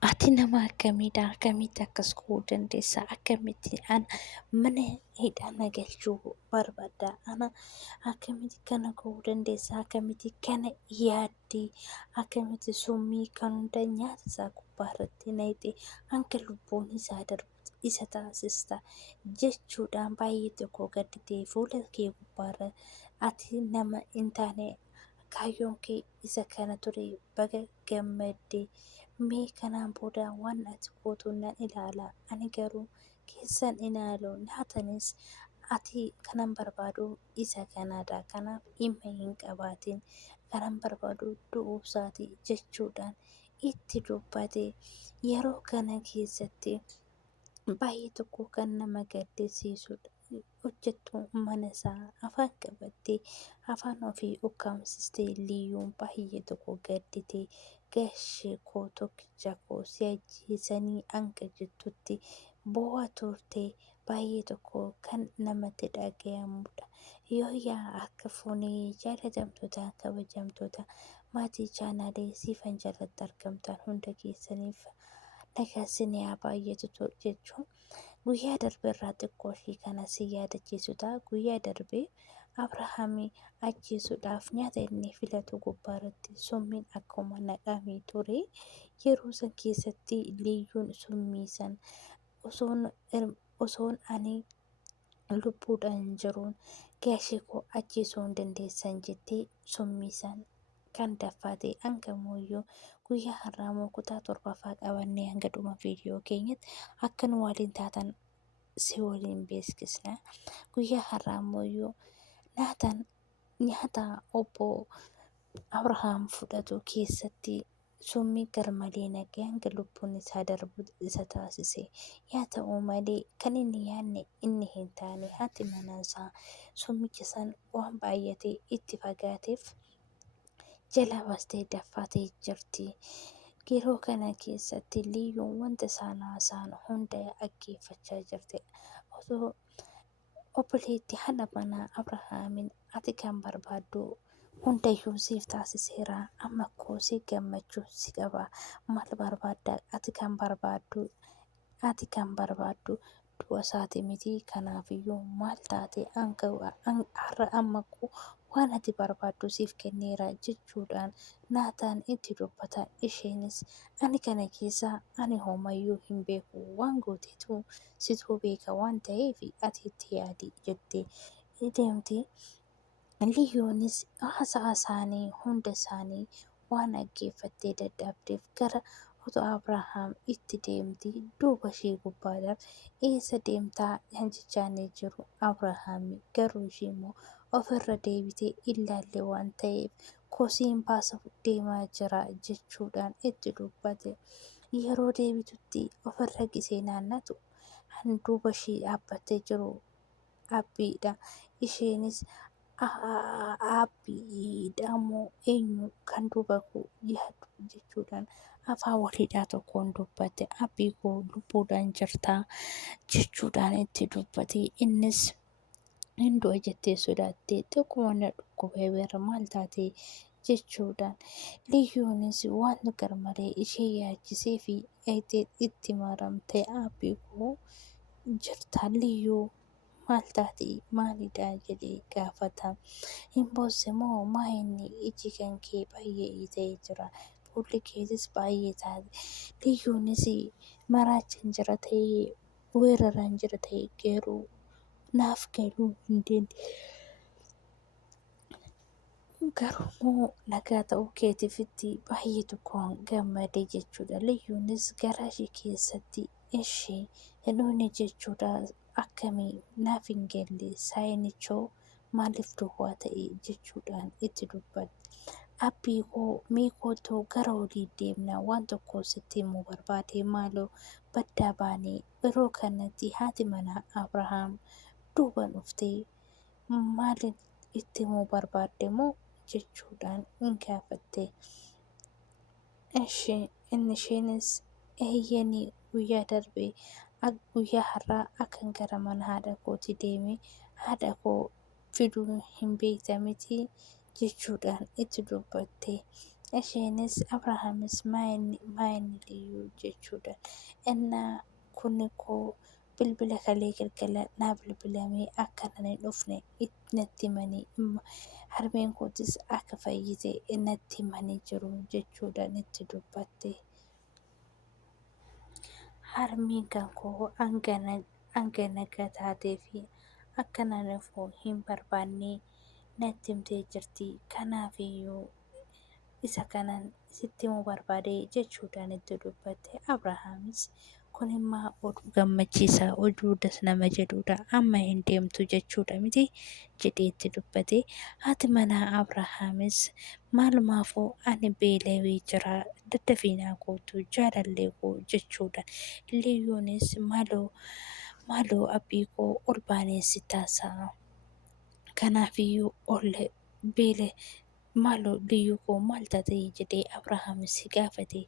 Ati nama akkamiidha? Akkamitti akkas gochuu dandeessa? Akkamitti ana mana hidhaa na galchuu barbaadda? Ana akkamitti kana gochuu dandeessa? Akkamitti kana yaadde? Akkamitti summii kan hunda nyaata isaa gubbaarratti naqxee hanga lubbuun isaa darbu isa taasista jechuudhaan baay'ee tokko gadditee fuula kee gubbaarra ati nama hin taane kaayyoon kee isa kana ture baga gammadde. Mee kanaan booda waan ati gootu nan ilaala. Ani garuu keessan ilaalu naatanis ati kanan barbaadu isa kanaadha. Kanaaf dhimma hin qabaatin. Kanan barbaadu du'uu isaati jechuudhaan itti dubbate. Yeroo kana keessatti baay'ee tokko kan nama gaddisiisudha. Hojjettuu mana isaa afaan qabattee afaan ofii ukkaamsistee illee baay'ee tokko gadditee gashee koo tokkicha koo si ajjeesanii hanga jettutti boo'a turte baay'ee tokko kan namatti dhaga'amudha. Yoo yaa akka fuunee jaalatamtoota kabajamtoota maatii chaanaalee siifan jalatti argamtan hunda keessaniif nagaa isinii haa baay'atu jechuun guyyaa darbe irraa xiqqoo ishee kana si yaadachiisuudha. Guyyaa darbe Abrahaamii ajjeesuudhaaf nyaata inni filatu gubbaarratti summiin akkuma naqamee ture. Yeroo san keessatti liyyuun summii san osoon ani lubbuudhaan jiruun gaashee koo ajjeesuu hin dandeessan jettee summii san kan daffate hangamooyyuu guyyaa har'aa immoo kutaa torbaffaa qabannee hanga dhuma viidiyoo keenyatti akka nu waliin taatan si waliin beeksisna. Guyyaa har'aa immoo nyaata obbo Abrahaam fudhatu keessatti summii garmalee naqee hanga lubbuun isaa darbu isa taasise. Yaa ta'u malee kan inni yaadne inni hin taane haati manaa isaa summicha san waan baay'atee itti fagaateef jala baastee daffatee jirti. Yeroo kana keessatti liyyuun wanta isaan haasa'an hunda dhaggeeffachaa jirti. Osoo obboleetti haadha manaa Abrahaamiin ati kan barbaaddu hundayyuu siif taasiseera. Amma koo si gammachuu si qaba. Maal barbaadda? Ati kan barbaaddu du'a isaati miti. Kanaafiyyuu maal taate har'a amma koo waan ati barbaaddu siif kenneera jechuudhaan naataan itti dubbata. Isheenis ani kana keessa ani homayyuu hin beeku waan gooteetu situu beeka waan ta'eef ati itti yaadi jettee deemti. Liyyoonis haasa'a isaanii hunda isaanii waan dhaggeeffattee dadhabdeef gara otoo Abrahaam itti deemti. Duuba ishee gubbaadhaan eessa deemtaa jechaan jiru Abrahaam garuu ishee immoo ofirra deebitee ilaalle waan ta'eef kosiin baasa deemaa jira jechuudhaan itti dubbate. Yeroo deebitutti ofirra gisee naannatu handuuba ishee dhaabbattee jiru abbiidha. Isheenis abbiidha moo eenyu kan duuba koo yaadu jechuudhaan afaan waliidhaa tokkoon dubbate. Abbii koo lubbuudhaan jirtaa jechuudhaan itti dubbate. Innis hin du'a jettee sodaattee tokkuma na dhukkubee bira maal taate jechuudhaan liyyoonis waan garmalee ishee yaachisee fi itti maramte abbii koo jirta liyyoo maal taate maalidha jedhee gaafata. Hin boosse moo maa inni iji kan kee baay'ee itee jira. Fuulli keetis baay'ee taate. Liyyoonis maraachaan jira ta'ee weeraraan jira ta'ee garuu naaf galuu hin dandeenye. Garuu moo nagaa ta'uu keetiifitti baay'ee tokkoon gammade jechuudha. Liyyoonis garaa ishee keessatti ishee hin oone jechuudha. Akkamii naaf hin galle saayinichoo maaliif duwwaa ta'e jechuudhaan itti dubbate. Abbii koo mee kootu gara olii deemna waan tokko sitti himuu barbaade maaloo baddaa baanee yeroo kanatti haati manaa Abrahaam duuba dhuftee maaliin itti himuu barbaadde moo jechuudhaan hin gaafatte. Isheenis eeyyanii guyyaa darbee guyyaa har'aa akkan gara mana haadha kooti deeme haadha koo fiduu hin beekta miti jechuudhaan itti dubbatte. Isheenis Abrahaamis maayini liyyuu jechuudha. Innaa kunni koo bilbila kalee galgala naa bilbilamee akka nan hin dhufne natti himanii harmeen kootis akka fayyite natti himanii jiru jechuudhaan itti dubbatte. Harmeen kan koo hanga nagaa taatee fi akka nan dhufu hin barbaanne natti himtee jirti. Kanaafiyyuu isa kanan sitti himuu barbaade jechuudhaan itti dubbatte. Abrahaamis kun immoo oduu gammachiisaa oduudas nama jedhudha amma hin deemtu jechuudha miti jedhee itti dubbate. Haati manaa Abrahaamis maalumaafuu ani beelawee jira daddafii naa kootu jaalallee koo jechuudhaan liyyuunis maaloo abbii koo ol baanee si taasa'a. Kanaafiyyuu ol beela maaloo liyyuu koo maal taate jedhee Abrahaamis gaafate.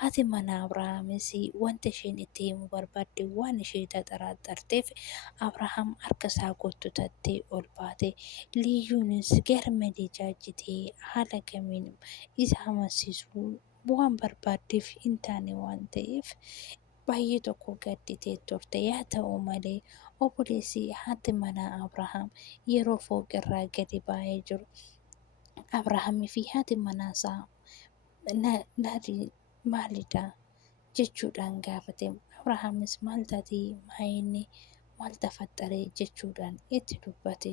Haati manaa Abrahaamis wanta isheen itti himuu barbaadde waan ishee xaxaraarteef Abrahaam harka isaa gottatattee ol baate. Liyyuunis garmalee jaajjitee haala kamiin isa amansiisuu waan barbaaddeef hin taane waan ta'eef baay'ee tokko gadditee turte. Yaa ta'u malee obboleessi haati manaa Abrahaam yeroo fooqirraa gadi ba'ee jiru Abrahaamii fi haati manaasaa maalidha jechuudhaan gaafate. Abrahaamis maal taatee maayinni maal tafaxxaree jechuudhaan itti dubbate.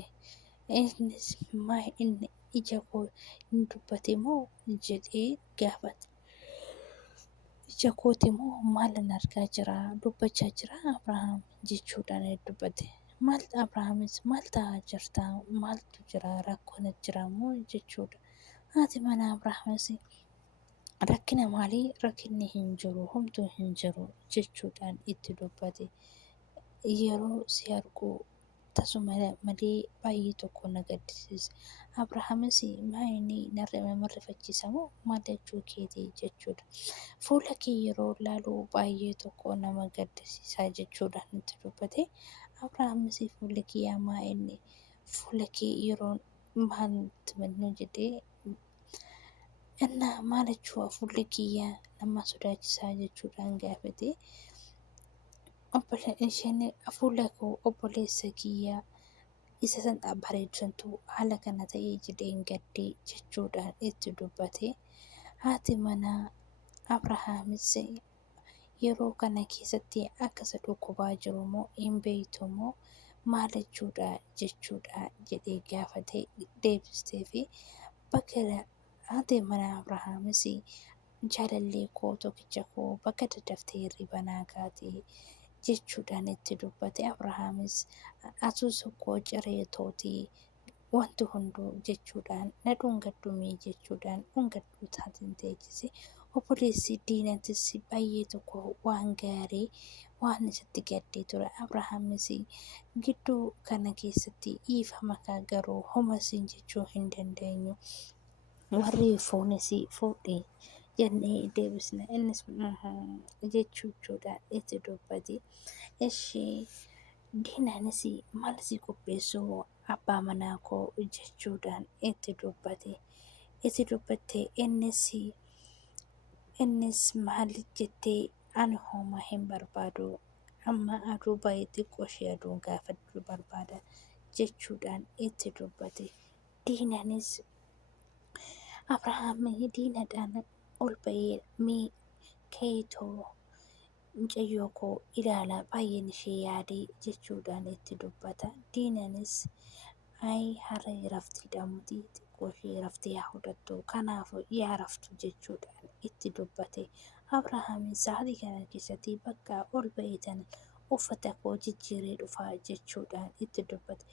Innis inni ija koo hin dubbate moo jedhee gaafate. Ija kooti moo maalan argaa jira dubbachaa jira Abrahaam jechuudhaan dubbate. Maal Abrahaamis maal ta'aa jirta maaltu jira rakkoon jira moo jechuudha. Haati manaa Abrahaamis rakkina maalii rakkinni hin jiru homtuu hin jiru jechuudhaan itti dubbate. Yeroo si argu tasuma malee baay'ee tokko na gaddisiisa. Abrahaamis maayinni nama rifachiisa moo maal jechuu keetii jechuudha. Fuula kee yeroo ilaalu baay'ee tokko nama gaddisiisa jechuudhaan itti dubbate. Abrahaamis fuula kee maayinni fuula kee yeroo maaltu mannu jedhee innaa maal jechuu fuulli kiyyaa nama sodaachisaa jechuudhaan gaafate. Isheen fuula koo obboleessa kiyyaa isa san bareechantu haala kana ta'ee jedheen gaddee jechuudhaan itti dubbate. Haati manaa Abrahaamis yeroo kana keessatti akka isa dhukkubaa jiru moo hin beektu moo maal jechuudha jedhee gaafate deebistee fi bakka haati manaa Abrahaamis jaalallee koo tokkicha koo bakka daddaftee hirriba naa kaatee jechuudhaan itti dubbate. Abrahaamis asuusu koo ciree tootii wanti hunduu jechuudhaan na dhungadhumee jechuudhaan dhungadhuu taatiin teechise. Obboleessi diinattis baay'ee tokko waan gaarii waan isatti gaddee ture. Abrahaamis gidduu kana keessatti dhiifama kaa garuu homasiin jechuu hin dandeenyu. Warri fuunis fuudhee jennee deebisna innis jechuudhaan itti dubbate. Ishee diinaanis maal si qopheessuu abbaa manaa koo jechuudhaan itti dubbatte innis maal jettee ani homaa hin barbaadu amma aduu baay'ee xiqqoo ishee aduun gaafachuu barbaada jechuudhaan itti dubbate. Diinaanis Abrahaam diinadhaan ol ba'ee mee keetoo mucayyoo koo ilaalaa baay'een ishee yaadee jechuudhaan itti dubbata. Diinaanis har'a raftii dhammutii xiqqoo ishee raftee haa fudhattu kanaafuu yaa raftu jechuudhaan itti dubbate. Abrahaamis sa'aatii kana keessatti bakka ol ba'eetan uffata koo jijjiiree dhufaa jechuudhaan itti dubbate.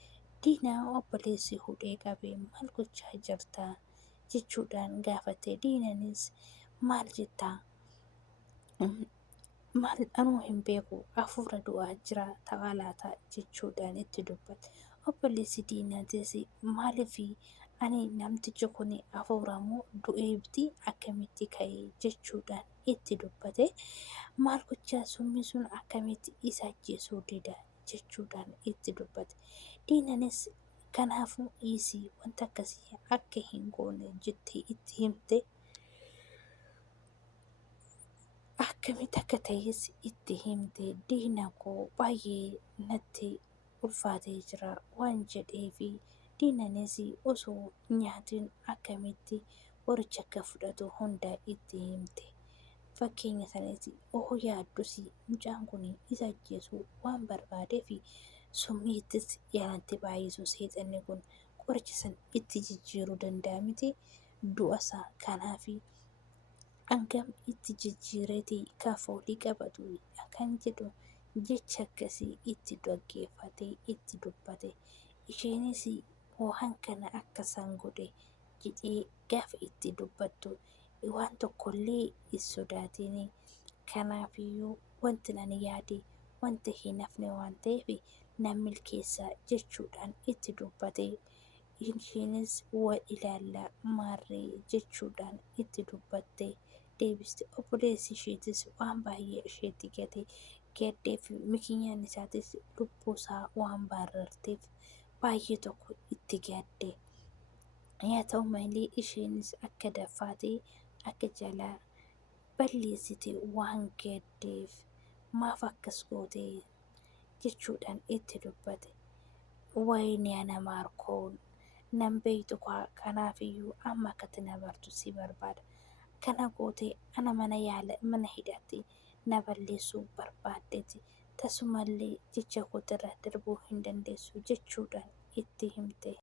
Diinaa obboleessi hudhee qabee maal gochaa jirta jechuudhaan gaafate. Diinaanis maal jettaa maal anuu hin beeku hafuura du'aa jira ta'aa laata jechuudhaan itti dubbate. Obboleessi diinaatis maaliif ani namtichi kun hafuuramoo du'eebti akkamitti ka'e jechuudhaan itti dubbate. Maal gochaa summi sun akkamitti isa ajjeesuu dida jechuudhaan itti dubbate. Diinaanis kanaafuu dhiisii wanta akkasii akka hin goone jettee itti himte. akkamitti akka ta'es itti himte. Diina koo baay'ee natti ulfaatee jira waan jedheefi diinanis osoo nyaatiin akkamitti qoricha akka fudhatu hunda itti himte. Fakkeenya sanas oo yaaddus mucaan kun isa ajjeesuu waan barbaadeef summiittis yaalatti baay'isu seexanni kun qoricha san itti jijjiiruu danda'a miti du'asaa kanaaf hangam itti jijjiireeti kan foolii qabatu kan jedhu jecha akkasii itti dhaggeeffatee itti dubbate. Isheenis waan kana akka isaan godhe jedhee gaafa itti dubbattu waan tokkollee hin sodaatin. Kanaafiyyuu wanti ani yaade wanta hin hafne waan ta'eef nan milkeessa jechuudhaan itti dubbate. Isheenis wal ilaallaa maarree jechuudhaan itti dubbatte deebiste. Obboleessi isheetis waan baay'ee isheetti gaddeef mikinyaan isaatis lubbuusaa waan bararteef baay'ee tokko itti gadde. Yaa ta'u malee isheenis akka daffaatee akka jalaa balleessite waan gaddeef maaf akkas goote jechuudhaan itti dubbate. Wayini ana maarkoon nan beeytu kanaafiyyuu amma akkatti na bartu si barbaada. Kana gootee ana mana hidhaatti na balleessuu barbaaddeeti. Tasumallee jecha kootirraa darbuu hin dandeessu jechuudhaan itti himte.